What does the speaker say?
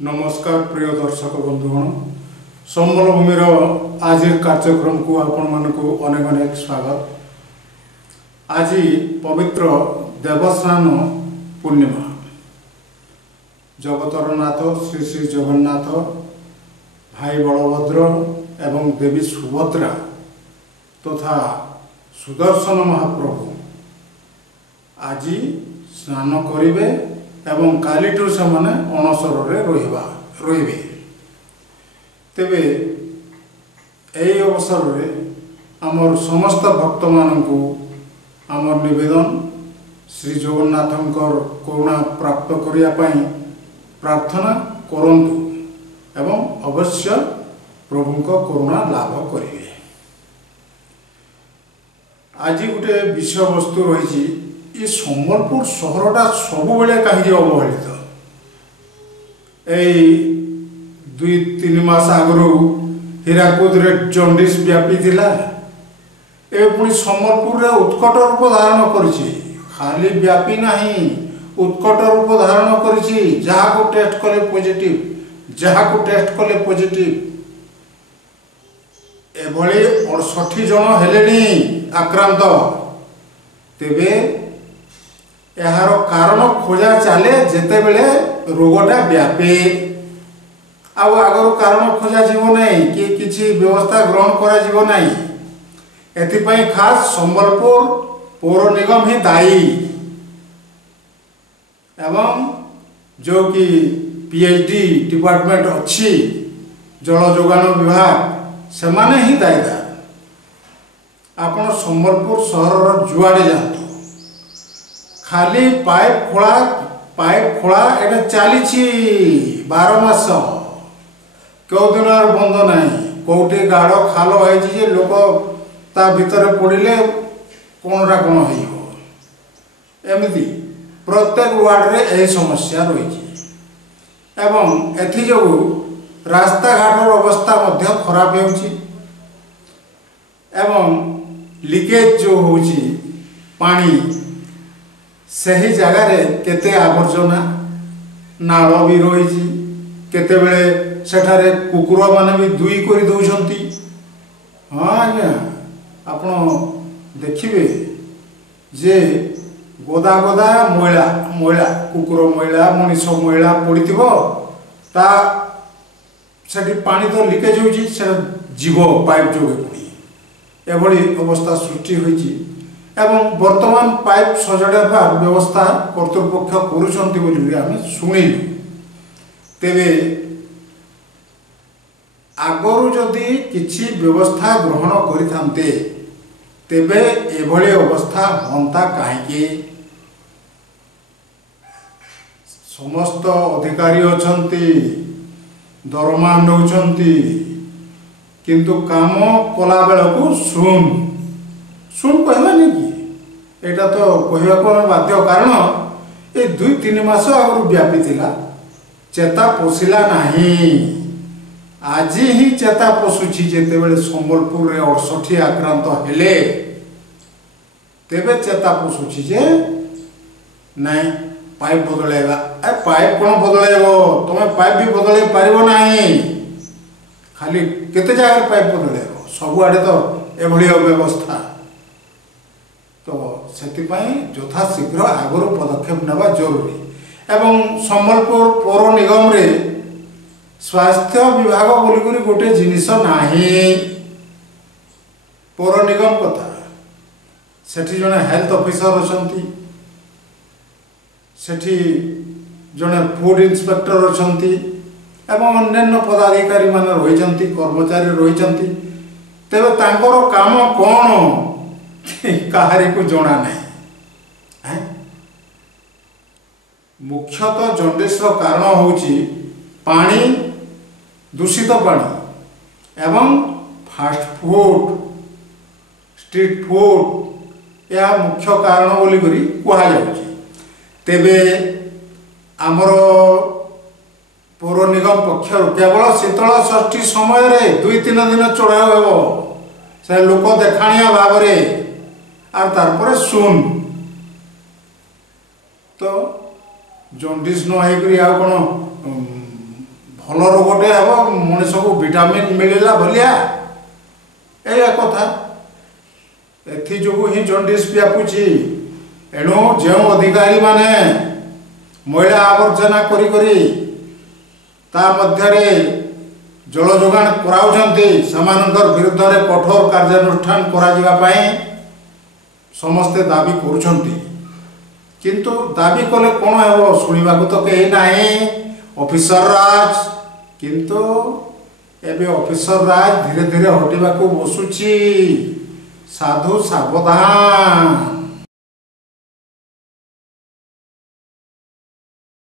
नमस्कार प्रिय दर्शक बंधुगण संबल भूमिर आज कार्यक्रम को आपण मानक अनेक अनेक स्वागत। आज पवित्र देवस्नान पूर्णिमा जगतर नाथ श्री श्री जगन्नाथ भाई बलभद्र एवं देवी सुभद्रा तथा सुदर्शन महाप्रभु आज स्नान करिवे एवं कालीठू से माने अणसर रहिबे। तेबे एई अवसर रे आमर समस्त भक्त मानकु आमर निवेदन श्री जगन्नाथंकर करुणा प्राप्त करिया पई प्रार्थना करंतु एवं अवश्य प्रभुंक करुणा लाभ करिवे। आज गोटे विषय वस्तु रही ये संबलपुर सहरटा सब बेले कहीं अवहेलित। दुई तीन मास आगु हीराकुद जंडिस व्यापी थिला पुणी संबलपुर रे उत्कट रूप धारण करिछि। खाली व्यापी नहीं उत्कट रूप धारण करिछि। जहाँ को टेस्ट कले पॉजिटिव एभली 68 जन हेलेनी आक्रांत। तेबे यार कारण खोजा चले जेते बेले रोगटा व्यापे आगर कारण खोजा जीव नहीं कि किसी व्यवस्था ग्रहण करा जीव नहीं। एथिपाई खास संबलपुर पौर निगम ही दायी एवं जो कि पीएचडी डिपार्टमेंट अच्छी जल जोगान विभाग से माने ही दायीदार। आपण संबलपुर सहर जुआड़े जातु खाली पाइप खोला एटा चली 12 मास क्यों दिन बंद नहीं। कौटी गाड़ खाल है लोक ता भितर पड़े कौनटा कौन होमती प्रत्येक वार्ड रे यही समस्या रही एवं एथि रास्ता घाटर अवस्था मध्य खराब होउछि एवं लीकेज जो होउछि पानी सही जगार केते आवर्जना नाल भी रही केते बेले सेठारे कुकुर माने भी दुई कर दौरान। हाँ आज्ञा आपण देखिए जे गोदा गोदा मैला मैला कुकुर मैला मनीष मैला पड़ो ता सेठी पानी तो लीकेज होची से जीव पाइप जोगे पुणी एभली अवस्था सृष्टि होईची एवं वर्तमान पाइप सजाड़ा व्यवस्था कर्तृपक्ष करुछंती बोली आमे सुनिलु। तेबे आगरु जदि किछि व्यवस्था ग्रहण करिथांते तेबे एभली अवस्था होंता काहेकि। समस्त अधिकारी अछंती दरमा नौचंती किंतु काम कला बेलकु सुन कहवानी कि एटा तो कहवाको बाध्य। कारण ये 2-3 मास आगु व्यापी थिला चेता पोषिला नहीं। आज ही चेता पशुची जेते बेले संबलपुर रे 68 आक्रांत हेले तेबे चेता पशुची जे नहीं पाइप बदलेगा। पाइप कौन बदलेबो तुम पाइप भी बदल पारिबो नहीं। खाली केते जगह पाइप बदलेबो सबुआडे तो एभली व्यवस्था। तो सेतिपाई यथाशीघ्र आगु पदक्षेप नेबा जरूरी एवं संबलपुर पौर निगम रे स्वास्थ्य विभाग बोलिक गोटे जिनिस नाही। पौर निगम कथा सेठी जने हेल्थ ऑफिसर अछंती सेठी जने फूड इंस्पेक्टर अछंती एवं अन्य पदाधिकारी मान रही कर्मचारी रही। तेबे तांकर काम कौन कहारी को जना नहीं। मुख्यतः जंडिस कारण होउची पानी दूषित पानी एवं फास्ट फूड स्ट्रीट फूड यह मुख्य कारण बोली करी कहा जाउची। तेबे आमर पौर निगम पक्ष केवल शीतल षष्ठी समय 2-3 दिन चढ़ाऊ हेबो से लोक देखाणिया भाव आर तारपरे सुन तो जंडिस न होकर कौन ଭଲ ରୋଗଟେ ହେବ, ମଣିଷକୁ ଭିଟାମିନ୍ ମିଳିଲା ଭଳିଆ ଏଇଆ କଥା। ଏଥିଯୋଗୁଁ ହିଁ ଜଣ୍ଡିସ୍ ବ୍ୟାପୁଛି। ଏଣୁ ଯେଉଁ ଅଧିକାରୀମାନେ ମଇଳା ଆବର୍ଜନା କରି ତା ମଧ୍ୟରେ ଜଳ ଯୋଗାଣ କରାଉଛନ୍ତି ସେମାନଙ୍କର ବିରୁଦ୍ଧରେ କଠୋର କାର୍ଯ୍ୟାନୁଷ୍ଠାନ କରାଯିବା ପାଇଁ ସମସ୍ତେ ଦାବି କରୁଛନ୍ତି। କିନ୍ତୁ ଦାବି କଲେ କ'ଣ ହେବ, ଶୁଣିବାକୁ ତ କେହି ନାହିଁ, ଅଫିସର ରାଜ। କିନ୍ତୁ ଏବେ ଅଫିସର ରାଜ ଧୀରେ ଧୀରେ ହଟିବାକୁ ବସୁଛି। ସାଧୁ ସାବଧାନ।